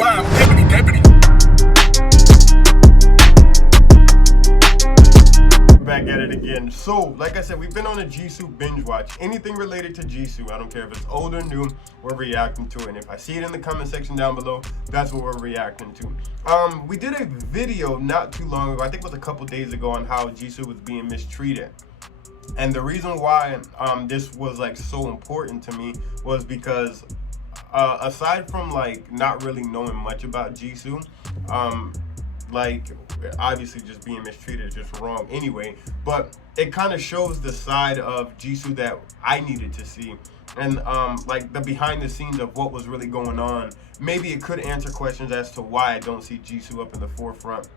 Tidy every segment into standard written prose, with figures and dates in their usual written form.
Wow, deputy. Back at it again. So, like I said, we've been on a Jisoo binge watch. Anything related to Jisoo, I don't care if it's old or new, we're reacting to it. And if I see it in the comment section down below, that's what we're reacting to. We did a video not too long ago, I think it was a couple days ago, on how Jisoo was being mistreated. And the reason why this was like so important to me was because aside from like not really knowing much about Jisoo, like obviously just being mistreated is just wrong anyway, but it kind of shows the side of Jisoo that I needed to see, and like the behind the scenes of what was really going on. Maybe it could answer questions as to why I don't see Jisoo up in the forefront.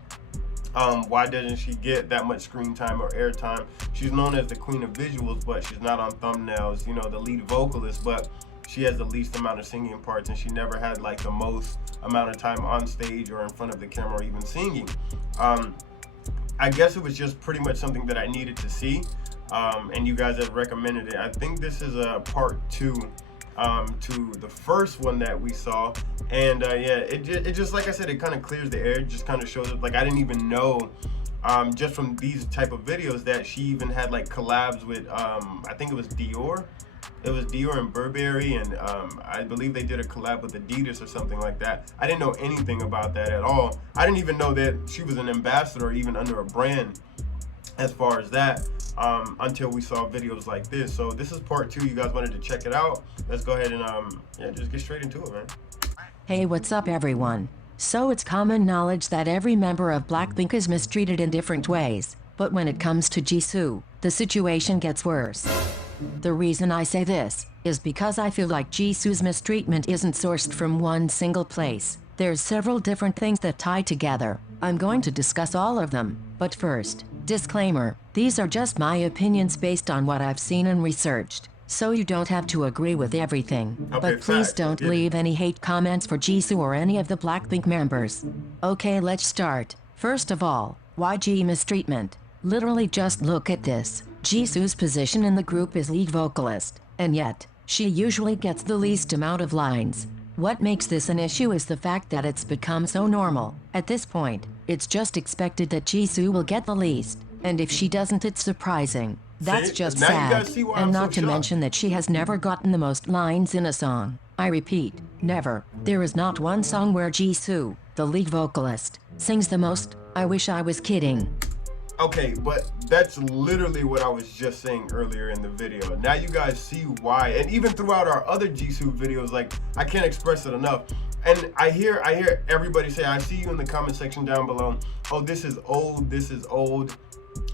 Why doesn't she get that much screen time or airtime? She's known as the queen of visuals, but she's not on thumbnails, you know, the lead vocalist, but she has the least amount of singing parts, and she never had like the most amount of time on stage or in front of the camera or even singing. I guess it was just pretty much something that I needed to see, and you guys have recommended it. I think this is a part 2 to the first one that we saw, and yeah, it just, like I said, it kind of clears the air. It just kind of shows it. Like, I didn't even know just from these type of videos that she even had like collabs with I think it was Dior. It was Dior and Burberry, and I believe they did a collab with Adidas or something like that. I didn't know anything about that at all. I didn't even know that she was an ambassador even under a brand as far as that, until we saw videos like this. So this is part 2. You guys wanted to check it out. Let's go ahead and yeah, just get straight into it, man. Hey, what's up everyone? So it's common knowledge that every member of BLACKPINK is mistreated in different ways, but when it comes to Jisoo, the situation gets worse. The reason I say this is because I feel like Jisoo's mistreatment isn't sourced from one single place. There's several different things that tie together. I'm going to discuss all of them, but first, disclaimer, these are just my opinions based on what I've seen and researched, so you don't have to agree with everything. Okay, but please don't leave any hate comments for Jisoo or any of the BLACKPINK members. Okay, let's start. First of all, why G mistreatment? Literally just look at this. Jisoo's position in the group is lead vocalist, and yet, she usually gets the least amount of lines. What makes this an issue is the fact that it's become so normal. At this point, it's just expected that Jisoo will get the least, and if she doesn't, it's surprising. That's just sad, and not to mention that she has never gotten the most lines in a song. I repeat, never. There is not one song where Jisoo, the lead vocalist, sings the most. I wish I was kidding. Okay, but that's literally what I was just saying earlier in the video. Now you guys see why, and even throughout our other Jisoo videos, like, I can't express it enough. And I hear everybody say, I see you in the comment section down below, oh, this is old, this is old.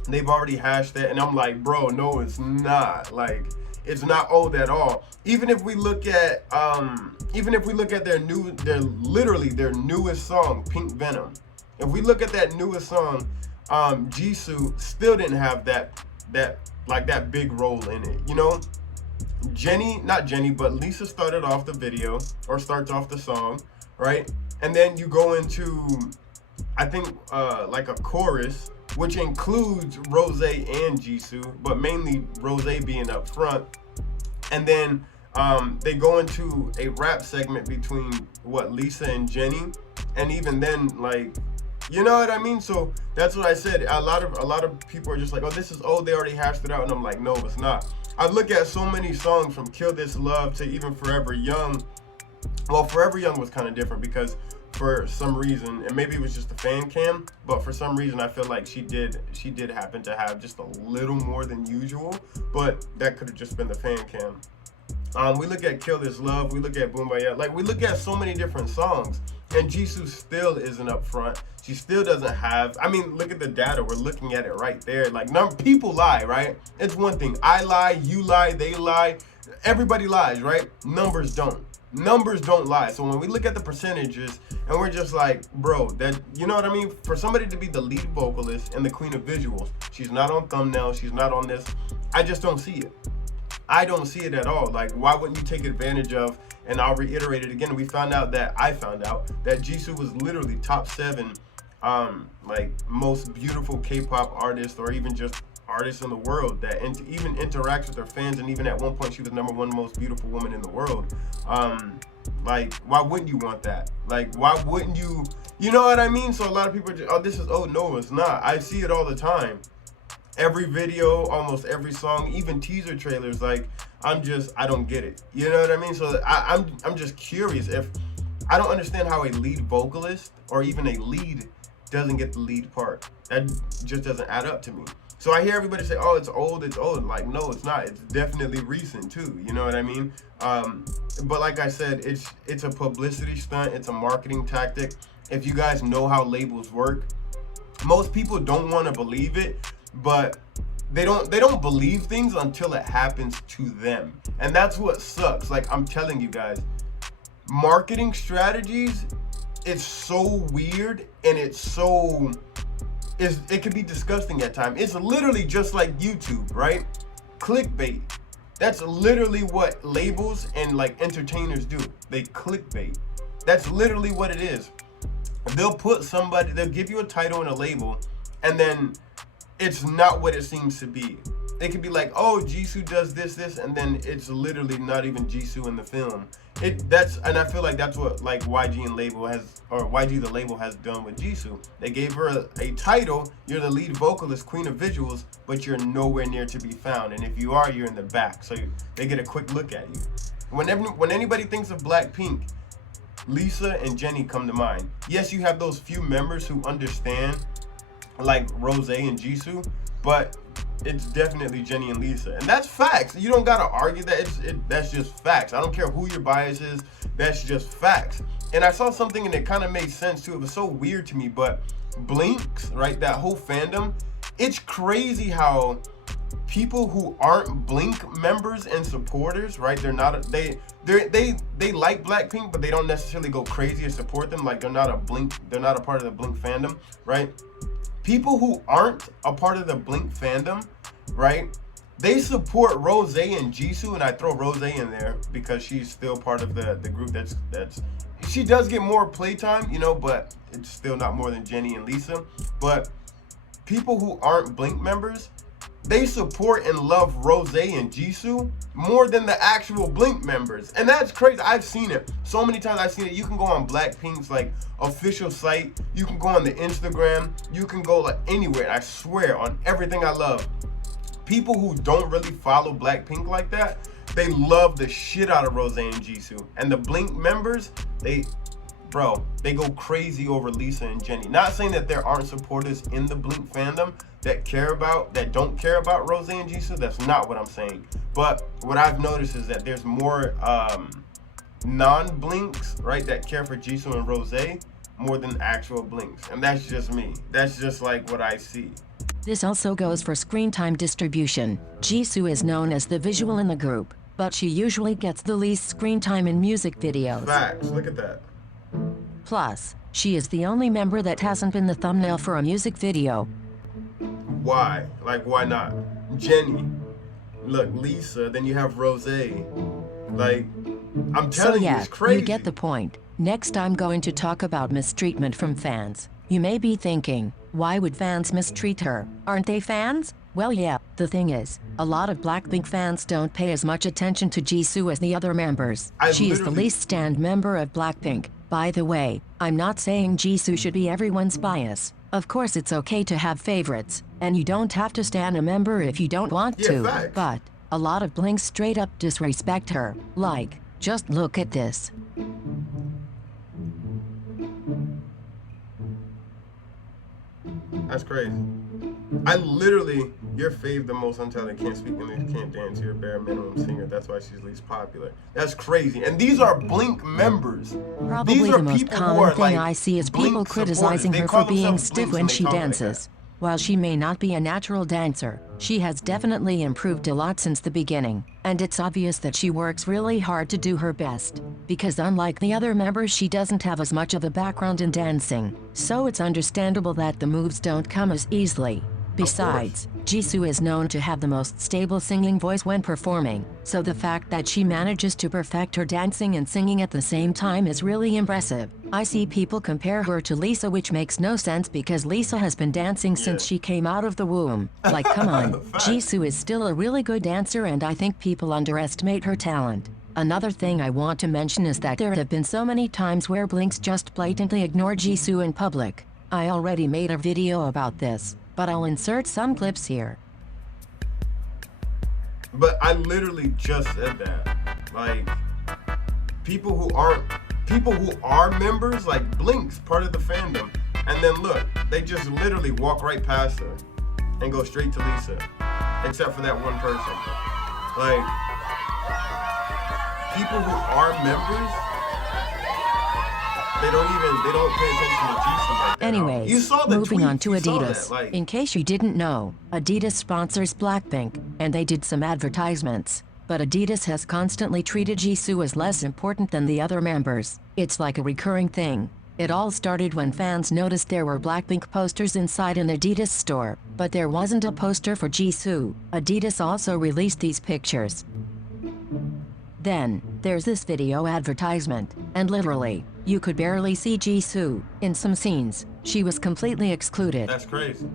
They've already hashed that, and I'm like, bro, no, it's not. Like, it's not old at all. Even if we look at their newest song, Pink Venom. If we look at that newest song, Jisoo still didn't have that big role in it, you know. Not Jenny, but Lisa started off the video, or starts off the song, right? And then you go into, I think, like a chorus, which includes Rose and Jisoo, but mainly Rose being up front. And then they go into a rap segment between Lisa and Jenny, and even then, like, you know what I mean? So that's what I said. A lot of people are just like, oh, this is old, they already hashed it out. And I'm like, no, it's not. I look at so many songs from Kill This Love to even Forever Young. Well, Forever Young was kind of different because for some reason, and maybe it was just the fan cam, but for some reason I feel like she did happen to have just a little more than usual, but that could have just been the fan cam. We look at Kill This Love, we look at Boom Baya, like, we look at so many different songs, and Jisoo still isn't up front. She still doesn't have, I mean, look at the data, we're looking at it right there. Like, people lie, right? It's one thing, I lie, you lie, they lie, everybody lies, right? Numbers don't lie. So when we look at the percentages, and we're just like, bro, that, you know what I mean? For somebody to be the lead vocalist and the queen of visuals, she's not on thumbnails, she's not on this, I just don't see it. I don't see it at all. Like, why wouldn't you take advantage of, and I'll reiterate it again, I found out that Jisoo was literally top 7 like most beautiful K-pop artist, or even just artist in the world that even interacts with her fans, and even at one point she was #1 most beautiful woman in the world. Like, why wouldn't you want that? Like, why wouldn't you? You know what I mean? So a lot of people are just, oh, this is, oh no, it's not. I see it all the time. Every video, almost every song, even teaser trailers. Like, I don't get it. You know what I mean? So I'm just curious. If I don't understand how a lead vocalist or even a lead doesn't get the lead part. That just doesn't add up to me. So I hear everybody say, oh, it's old, it's old. Like, no, it's not. It's definitely recent too. You know what I mean? But like I said, it's a publicity stunt. It's a marketing tactic. If you guys know how labels work, most people don't want to believe it, but they don't believe things until it happens to them. And that's what sucks. Like, I'm telling you guys, marketing strategies, it's so weird, and it can be disgusting at times. It's literally just like YouTube, right? Clickbait. That's literally what labels and like entertainers do. They clickbait. That's literally what it is. They'll give you a title and a label, and then it's not what it seems to be. They could be like, oh, Jisoo does this, and then it's literally not even Jisoo in the film. And I feel like that's what like YG the label has done with Jisoo. They gave her a title. You're the lead vocalist, queen of visuals, but you're nowhere near to be found. And if you are, you're in the back, so they get a quick look at you. When anybody thinks of BLACKPINK, Lisa and Jennie come to mind. Yes, you have those few members who understand, like Rose and Jisoo, but it's definitely Jennie and Lisa, and that's facts. You don't gotta argue that. That's just facts. I don't care who your bias is. That's just facts. And I saw something and it kind of made sense too. It was so weird to me, but Blinks, right? That whole fandom. It's crazy how people who aren't Blink members and supporters, right? They like BLACKPINK, but they don't necessarily go crazy and support them. Like, they're not a part of the Blink fandom, right? People who aren't a part of the Blink fandom, right? They support Rose and Jisoo, and I throw Rose in there because she's still part of the group. That's she does get more playtime, you know, but it's still not more than Jennie and Lisa. But people who aren't Blink members, they support and love Rose and Jisoo more than the actual Blink members. And that's crazy. I've seen it so many times. I've seen it. You can go on BLACKPINK's like official site. You can go on the Instagram. You can go like anywhere. I swear on everything I love. People who don't really follow BLACKPINK like that, they love the shit out of Rose and Jisoo. And the Blink members, they go crazy over Lisa and Jennie. Not saying that there aren't supporters in the Blink fandom that don't care about Rose and Jisoo. That's not what I'm saying. But what I've noticed is that there's more non-Blinks, right, that care for Jisoo and Rose more than actual Blinks. And that's just me. That's just like what I see. This also goes for screen time distribution. Jisoo is known as the visual in the group, but she usually gets the least screen time in music videos. Facts. Look at that. Plus, she is the only member that hasn't been the thumbnail for a music video. Why? Like, why not? Jennie. Look, Lisa. Then you have Rose. Like, I'm telling you, it's crazy. You get the point. Next, I'm going to talk about mistreatment from fans. You may be thinking, why would fans mistreat her? Aren't they fans? Well, yeah, the thing is, a lot of BLACKPINK fans don't pay as much attention to Jisoo as the other members. She is the least stand member of BLACKPINK. By the way, I'm not saying Jisoo should be everyone's bias. Of course it's okay to have favorites, and you don't have to stan a member if you don't want to. Facts. But a lot of Blinks straight up disrespect her. Like, just look at this. That's crazy. I literally, your fave the most untalented, can't speak English, can't dance, you're a bare minimum singer, that's why she's least popular. That's crazy. And these are Blink members. Probably these are the most common thing I see is people criticizing her for being stiff when she dances. While she may not be a natural dancer, she has definitely improved a lot since the beginning, and it's obvious that she works really hard to do her best. Because unlike the other members, she doesn't have as much of a background in dancing, so it's understandable that the moves don't come as easily. Besides, Jisoo is known to have the most stable singing voice when performing, so the fact that she manages to perfect her dancing and singing at the same time is really impressive. I see people compare her to Lisa, which makes no sense because Lisa has been dancing since she came out of the womb. Like, come on. Jisoo is still a really good dancer and I think people underestimate her talent. Another thing I want to mention is that there have been so many times where Blinks just blatantly ignore Jisoo in public. I already made a video about this, but I'll insert some clips here. But I literally just said that. Like, people who are members, like Blinks, part of the fandom, and then look, they just literally walk right past her and go straight to Lisa, except for that one person. Like, people who are members, they don't pay attention to Jisoo like that. Anyways, you saw the moving tweet. on to You saw Adidas. that, like, In case you didn't know, Adidas sponsors BLACKPINK, and they did some advertisements. But Adidas has constantly treated Jisoo as less important than the other members. It's like a recurring thing. It all started when fans noticed there were BLACKPINK posters inside an Adidas store, but there wasn't a poster for Jisoo. Adidas also released these pictures. Then, there's this video advertisement, and literally, you could barely see Jisoo. In some scenes, she was completely excluded. that's crazy.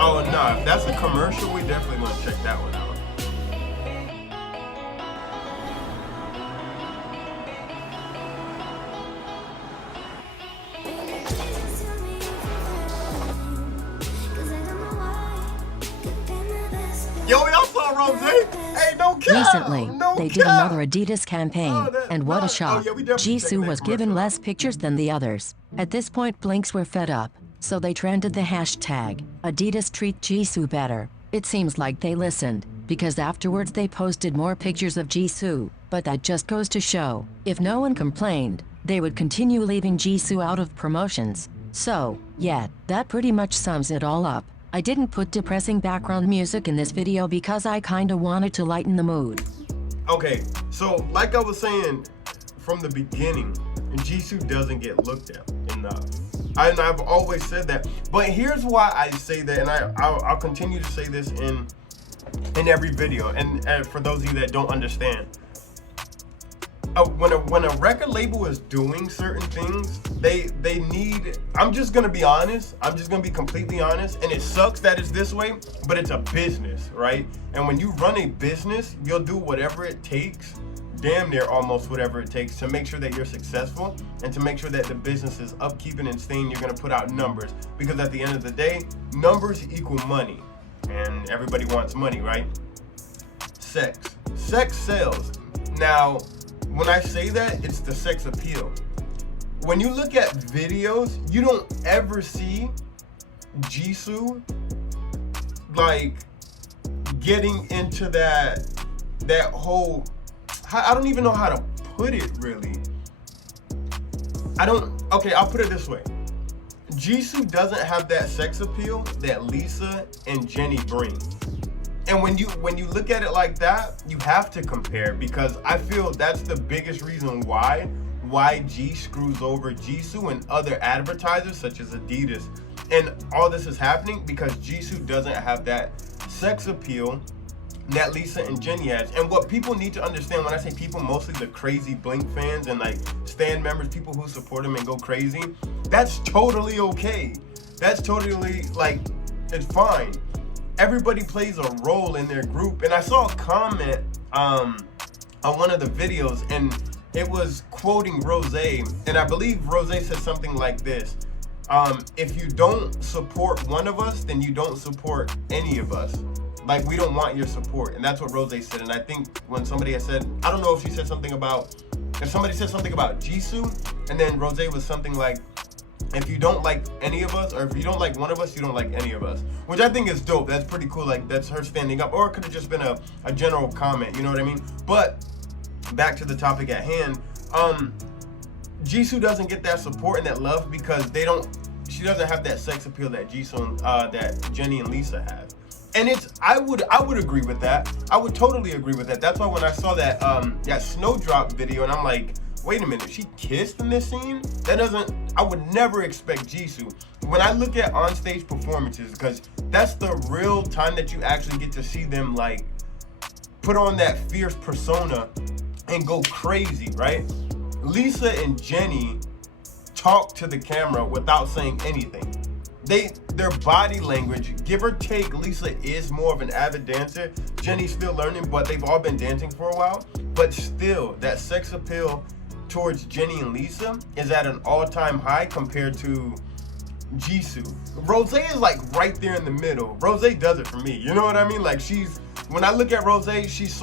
Oh no, if that's a commercial, we definitely want to check that one out. Yo, y'all saw Rose? Hey, no cap! Recently, No they did cap! another Adidas campaign, and what a shock. yeah, we definitely Jisoo checked that was given commercial less pictures than the others. At this point, Blinks were fed up, so they trended the hashtag, Adidas treat Jisoo better. It seems like they listened, because afterwards they posted more pictures of Jisoo, but that just goes to show, if no one complained, they would continue leaving Jisoo out of promotions. So, yeah, that pretty much sums it all up. I didn't put depressing background music in this video because I kinda wanted to lighten the mood. Okay, so like I was saying from the beginning, Jisoo doesn't get looked at enough. I've always said that. But here's why I say that, and I'll continue to say this in every video. And for those of you that don't understand, when a record label is doing certain things, they need. I'm just gonna be honest. I'm just gonna be completely honest. And it sucks that it's this way, but it's a business, right? And when you run a business, you'll do whatever it takes, damn near almost whatever it takes, to make sure that you're successful and to make sure that the business is upkeeping and staying. You're gonna put out numbers, because at the end of the day, numbers equal money, and everybody wants money, right? Sex sells. Now, when I say that, it's the sex appeal. When you look at videos, you don't ever see Jisoo like getting into that whole, I don't even know how to put it really. Okay, I'll put it this way. Jisoo doesn't have that sex appeal that Lisa and Jennie bring. And when you look at it like that, you have to compare, because I feel that's the biggest reason why G screws over Jisoo and other advertisers such as Adidas. And all this is happening because Jisoo doesn't have that sex appeal that Lisa and Jennie has. And what people need to understand, when I say people, mostly the crazy Blink fans and like stan members, people who support them and go crazy, that's totally okay. That's totally, like, it's fine. Everybody plays a role in their group. And I saw a comment on one of the videos, and it was quoting Rose, and I believe Rose said something like this: if you don't support one of us, then you don't support any of us. Like, we don't want your support. And that's what Rose said. And I think when somebody had said, I don't know if she said something about, if somebody said something about Jisoo, and then Rose was something like, if you don't like any of us, or if you don't like one of us, you don't like any of us. Which I think is dope. That's pretty cool. Like, that's her standing up. Or it could have just been a general comment, you know what I mean? But back to the topic at hand, Jisoo doesn't get that support and that love because she doesn't have that sex appeal that that Jennie and Lisa have. And I would agree with that. I would totally agree with that. That's why when I saw that Snowdrop video, and I'm like, wait a minute, she kissed in this scene? I would never expect Jisoo. When I look at onstage performances, because that's the real time that you actually get to see them like put on that fierce persona and go crazy, right? Lisa and Jennie talk to the camera without saying anything. Their body language, give or take, Lisa is more of an avid dancer. Jennie's still learning, but they've all been dancing for a while. But still, that sex appeal towards Jennie and Lisa is at an all-time high compared to Jisoo. Rose is like right there in the middle. Rose does it for me. You know what I mean? Like when I look at Rose, she's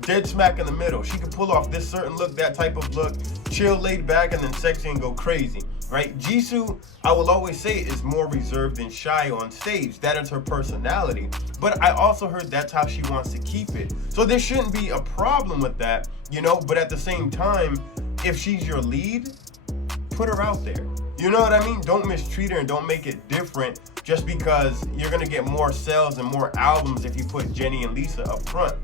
dead smack in the middle. She can pull off this certain look, that type of look, chill, laid back, and then sexy and go crazy, right? Jisoo, I will always say, is more reserved and shy on stage. That is her personality. But I also heard that's how she wants to keep it. So there shouldn't be a problem with that, you know? But at the same time, if she's your lead, put her out there. You know what I mean? Don't mistreat her and don't make it different just because you're gonna get more sales and more albums if you put Jennie and Lisa up front.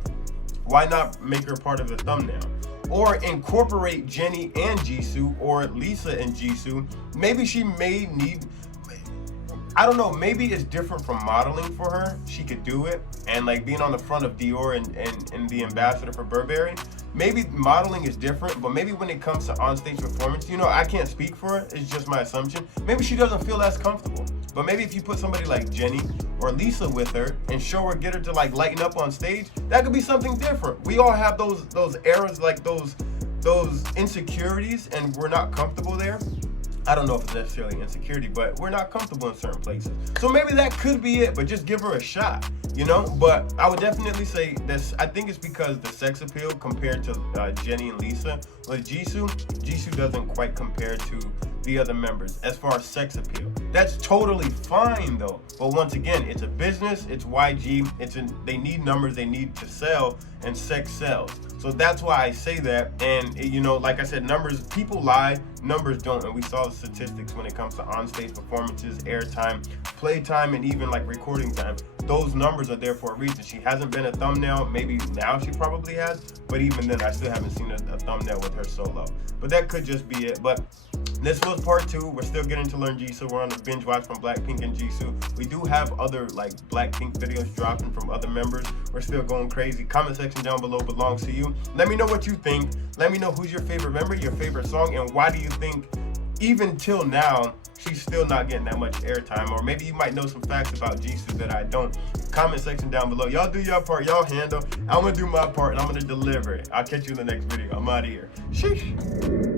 Why not make her part of the thumbnail? Or incorporate Jennie and Jisoo, or Lisa and Jisoo. Maybe she may need, I don't know, maybe it's different from modeling for her. She could do it. And like being on the front of Dior and the ambassador for Burberry, maybe modeling is different, but maybe when it comes to on-stage performance, you know, I can't speak for her, it's just my assumption. Maybe she doesn't feel as comfortable. But maybe if you put somebody like Jennie or Lisa with her and show her, get her to like lighten up on stage, that could be something different. We all have those errors, like those insecurities, and we're not comfortable there. I don't know if it's necessarily insecurity, but we're not comfortable in certain places. So maybe that could be it, but just give her a shot, you know? But I would definitely say this, I think it's because the sex appeal compared to Jennie and Lisa. With Jisoo doesn't quite compare to the other members as far as sex appeal. That's totally fine though. But once again, it's a business, it's YG, they need numbers, they need to sell, and sex sells. So that's why I say that. And you know, like I said, numbers, people lie, numbers don't. And we saw the statistics when it comes to on-stage performances, airtime, playtime, and even like recording time. Those numbers are there for a reason. She hasn't been a thumbnail. Maybe now she probably has, but even then, I still haven't seen a thumbnail with her solo. But that could just be it. But this was part 2. We're still getting to learn Jisoo. We're on a binge watch from BLACKPINK and Jisoo. We do have other like BLACKPINK videos dropping from other members. We're still going crazy. Comment section down below belongs to you. Let me know what you think. Let me know who's your favorite member, your favorite song, and why do you think even till now she's still not getting that much airtime? Or maybe you might know some facts about Jisoo that I don't. Comment section down below. Y'all do your part, y'all handle. I'm gonna do my part and I'm gonna deliver it. I'll catch you in the next video. I'm out of here. Sheesh.